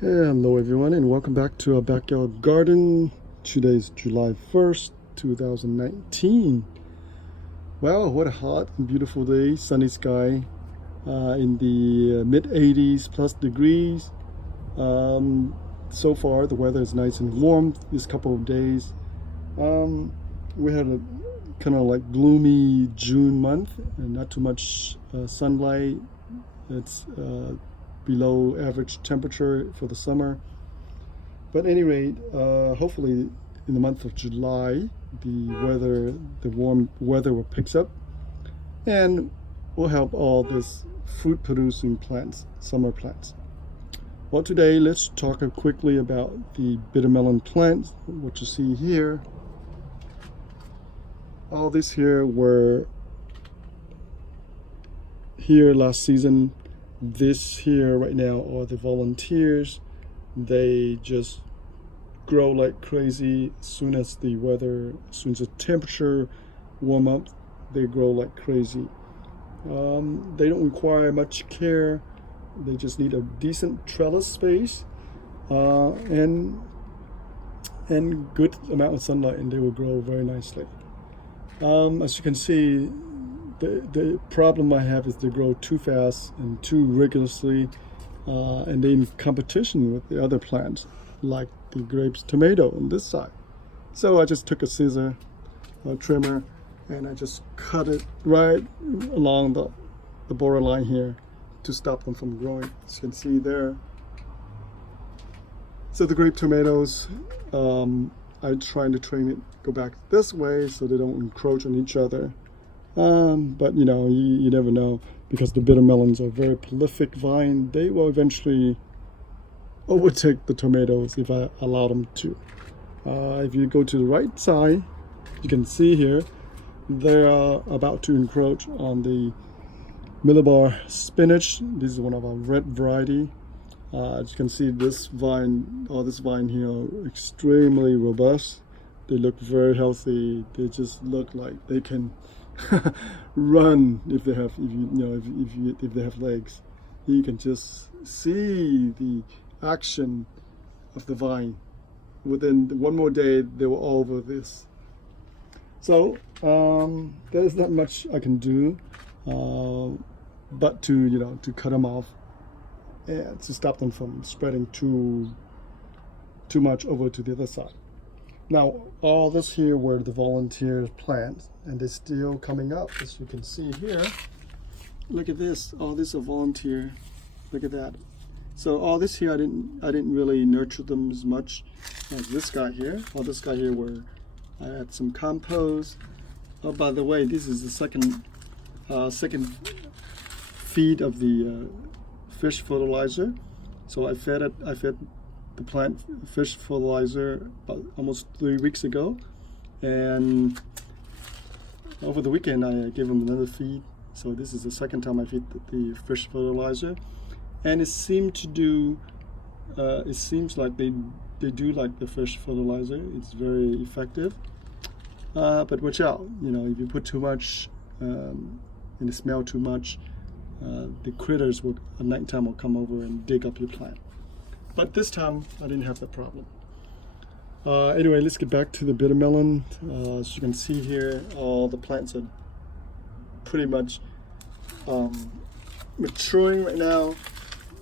Hello everyone and welcome back to our backyard garden. Today's July 1st, 2019. Wow, what a hot and beautiful day. Sunny sky in the mid 80s plus degrees. So far the weather is nice and warm this couple of days. We had a kind of like gloomy June month and not too much sunlight. It's below average temperature for the summer. But at any rate, hopefully in the month of July, the warm weather will pick up and will help all this fruit producing plants, summer plants. Well, today let's talk quickly about the bitter melon plant. What you see here, all this here were here last season. This here right now are the volunteers. They just grow like crazy. As soon as the temperature warm up, they grow like crazy. They don't require much care. They just need a decent trellis space and good amount of sunlight, and they will grow very nicely. As you can see, the problem I have is they grow too fast and too rigorously, and they're in competition with the other plants, like the grapes, tomato on this side. So I just took a scissor, a trimmer, and I just cut it right along the borderline here to stop them from growing. As you can see there. So the grape tomatoes, I'm trying to train it go back this way so they don't encroach on each other. But you know, you never know, because the bitter melons are a very prolific vine. They will eventually overtake the tomatoes if I allow them to. If you go to the right side, you can see here they are about to encroach on the millibar spinach. This is one of our red variety. As you can see, this vine here are extremely robust. They look very healthy. They just look like they can run if they have legs. You can just see the action of the vine. Within one more day, they were all over this. So there's not much I can do, but to cut them off and to stop them from spreading too much over to the other side. Now, all this here were the volunteer plants, and they're still coming up, as you can see here. Look at this. All this are volunteer. Look at that. So all this here, I didn't really nurture them as much as this guy here. All this guy here where I had some compost. Oh, by the way, this is the second feed of the fish fertilizer. So I fed the plant fish fertilizer about almost 3 weeks ago, and over the weekend I gave them another feed. So this is the second time I feed the fish fertilizer, and it seems like they do like the fish fertilizer. It's very effective, but watch out, if you put too much and it smell too much, the critters at nighttime will come over and dig up your plant. But this time I didn't have that problem. Anyway, let's get back to the bitter melon. As you can see here, all the plants are pretty much maturing right now.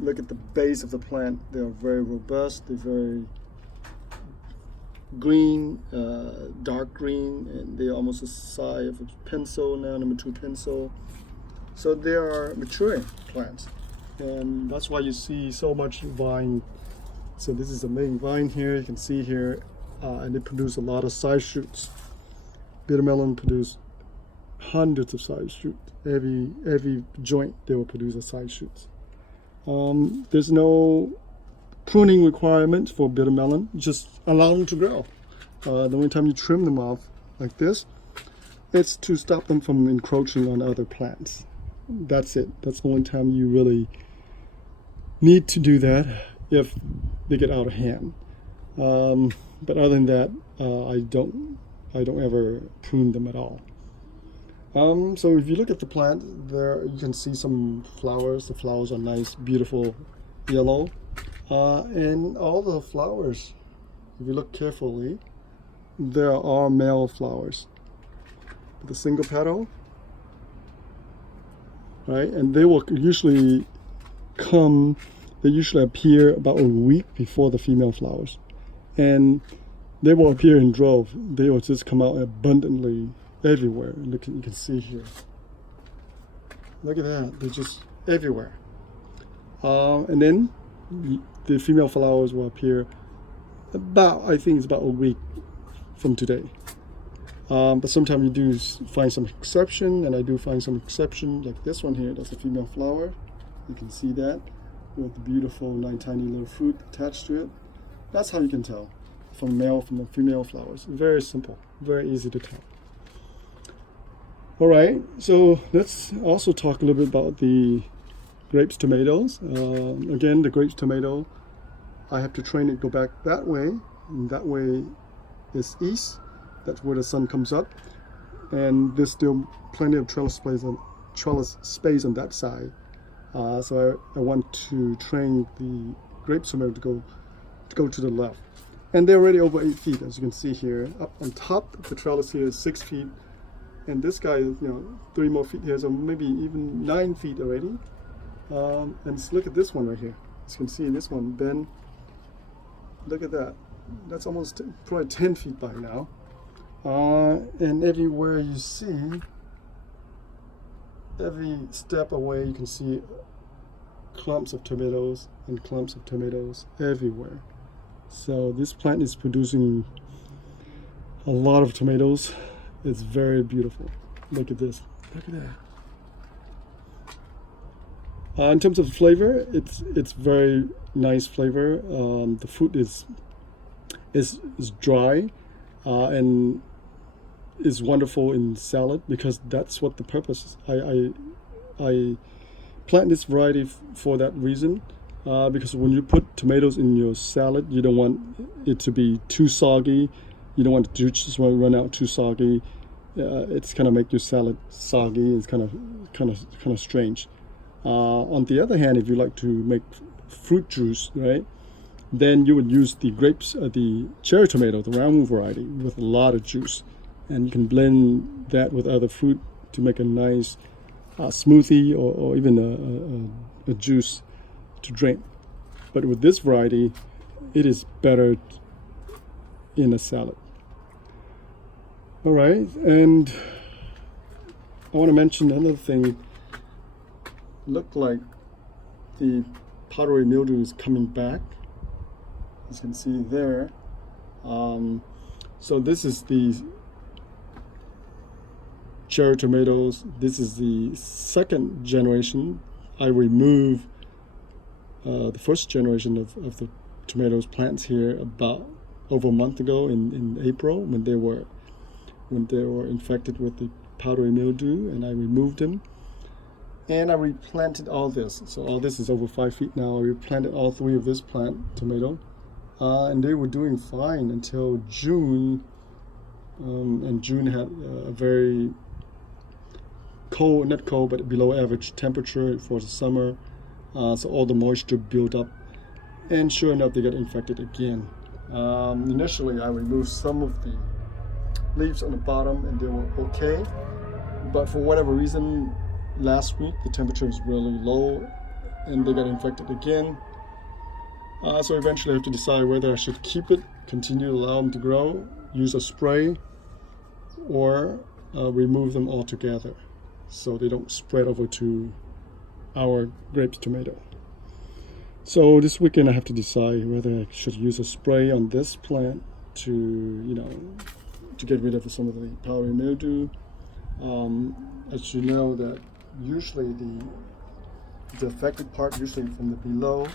Look at the base of the plant. They are very robust. They're very green, dark green, and they're almost the size of a pencil now, number 2 pencil. So they are maturing plants, and that's why you see so much vine. So this is the main vine here. You can see here, and they produce a lot of side shoots. Bitter melon produce hundreds of side shoots. Every joint they will produce a side shoots. There's no pruning requirement for bitter melon. Just allow them to grow. The only time you trim them off like this, it's to stop them from encroaching on other plants. That's it. That's the only time you really need to do that, if they get out of hand. But other than that, I don't ever prune them at all. So if you look at the plant, there you can see some flowers. The flowers are nice, beautiful yellow. And all the flowers, if you look carefully, there are male flowers with a single petal, right? And they will usually they usually appear about a week before the female flowers. And they will appear in drove. They will just come out abundantly everywhere. Look, you can see here. Look at that. They're just everywhere. And then the female flowers will appear I think it's about a week from today. But sometimes you do find some exception, and I do find some exception, like this one here. That's a female flower. You can see that with the beautiful tiny little fruit attached to it. That's how you can tell from the female flowers. Very simple, very easy to tell. All right, so let's also talk a little bit about the grapes tomatoes. Again, the grapes tomato, I have to train it go back that way, and that way is east. That's where the sun comes up, and there's still plenty of trellis space on that side. So I want to train the grapes tomato to go to the left. And they're already over 8 feet, as you can see here. Up on top, the trellis here is 6 feet, and this guy is 3 more feet here, so maybe even 9 feet already. And look at this one right here. As you can see, this one, Ben, look at that. That's almost probably 10 feet by now. And everywhere you see, every step away, you can see clumps of tomatoes and clumps of tomatoes everywhere. So this plant is producing a lot of tomatoes. It's very beautiful. Look at this. Look at that. In terms of flavor, it's very nice flavor. The fruit is dry and is wonderful in salad, because that's what the purpose is. I plant this variety for that reason, because when you put tomatoes in your salad, you don't want it to be too soggy. You don't want the juice to run out too soggy. It's kind of make your salad soggy. It's kind of strange. On the other hand, if you like to make fruit juice, right, then you would use the cherry tomato, the round variety, with a lot of juice, and you can blend that with other fruit to make a nice smoothie or even a juice to drink. But with this variety, it is better in a salad. All right, and I want to mention another thing. Look like the powdery mildew is coming back, as you can see there. So this is the cherry tomatoes. This is the second generation. I removed the first generation of the tomatoes plants here about over a month ago in April, when they were infected with the powdery mildew, and I removed them. And I replanted all this. So all this is over 5 feet now. I replanted all 3 of this plant tomato, and they were doing fine until June. And June had a very cold, not cold, but below average temperature for the summer. So all the moisture built up, and sure enough, they got infected again. Initially, I removed some of the leaves on the bottom, and they were okay. But for whatever reason, last week the temperature was really low, and they got infected again. So eventually I have to decide whether I should keep it, continue to allow them to grow, use a spray, or remove them altogether so they don't spread over to our grapes tomato. So this weekend I have to decide whether I should use a spray on this plant to get rid of some of the powdery mildew. As you know, that usually the affected part usually from the below,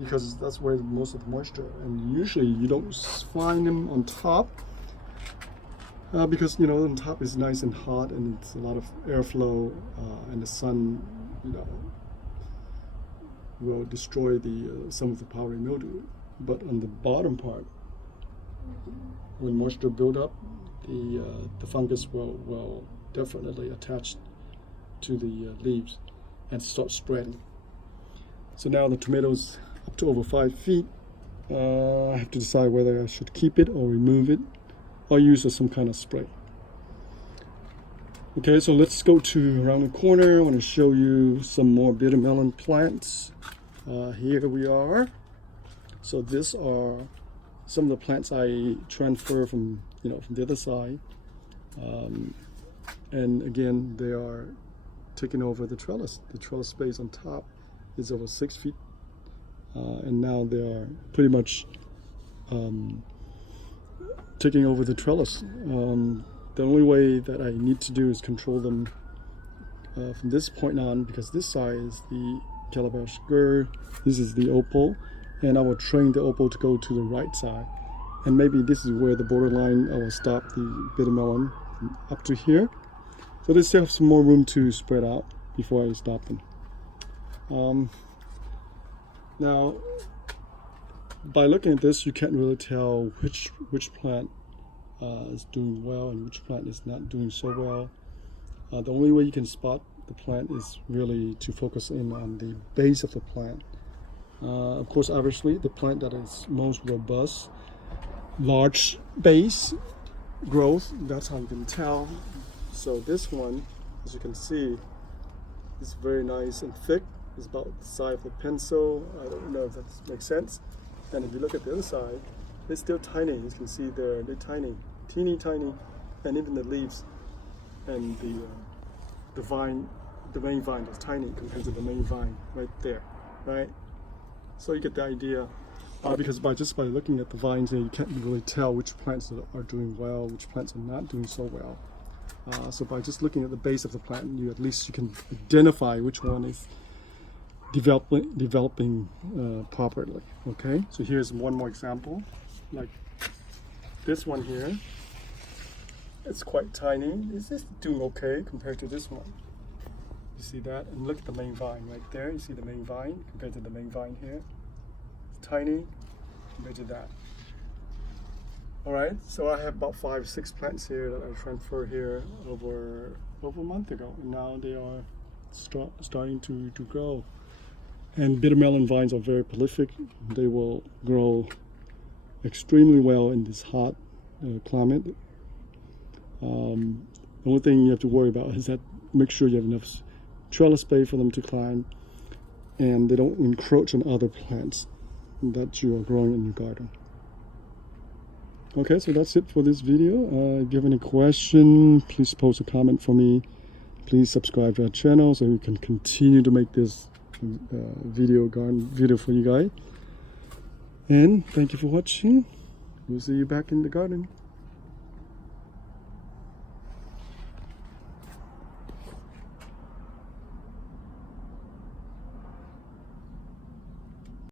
because that's where most of the moisture, and usually you don't find them on top, because on top is nice and hot, and it's a lot of airflow, and the sun will destroy some of the powdery mildew. But on the bottom part, when moisture build up, the fungus will definitely attach to the leaves and start spreading. So now the tomatoes up to over 5 feet. I have to decide whether I should keep it or remove it or use some kind of spray. Okay, so let's go to around the corner. I want to show you some more bitter melon plants. Here we are. So these are some of the plants I transfer from from the other side. And again, they are taking over the trellis. The trellis space on top is over 6 feet. And now they are pretty much taking over the trellis. The only way that I need to do is control them from this point on, because this side is the calabash girl, this is the opal, and I will train the opal to go to the right side. And maybe this is where the borderline I will stop the bitter melon up to here. So they still have some more room to spread out before I stop them. Now, by looking at this, you can't really tell which plant is doing well and which plant is not doing so well. The only way you can spot the plant is really to focus in on the base of the plant. Of course, obviously, the plant that is most robust, large base growth, that's how you can tell. So this one, as you can see, is very nice and thick. It's about the size of a pencil. I don't know if that makes sense. And if you look at the other side, it's still tiny. You can see they're tiny, teeny tiny, and even the leaves and the vine, the main vine is tiny compared to the main vine right there, right? So you get the idea. Because by looking at the vines, you can't really tell which plants are doing well, which plants are not doing so well. So by just looking at the base of the plant, at least you can identify which one is developing properly. Okay, so here's one more example, like this one here. It's quite tiny. It's just doing okay compared to this one. You see that? And look at the main vine right there. You see the main vine compared to the main vine here. It's tiny compared to that. All right, so I have about 5 or 6 plants here that I transferred here over a month ago, and now they are starting to grow. And bitter melon vines are very prolific. They will grow extremely well in this hot climate. The only thing you have to worry about is that make sure you have enough trellis space for them to climb, and they don't encroach on other plants that you are growing in your garden. Okay, so that's it for this video. If you have any question, please post a comment for me. Please subscribe to our channel so we can continue to make this garden video for you guys. And thank you for watching. We'll see you back in the garden.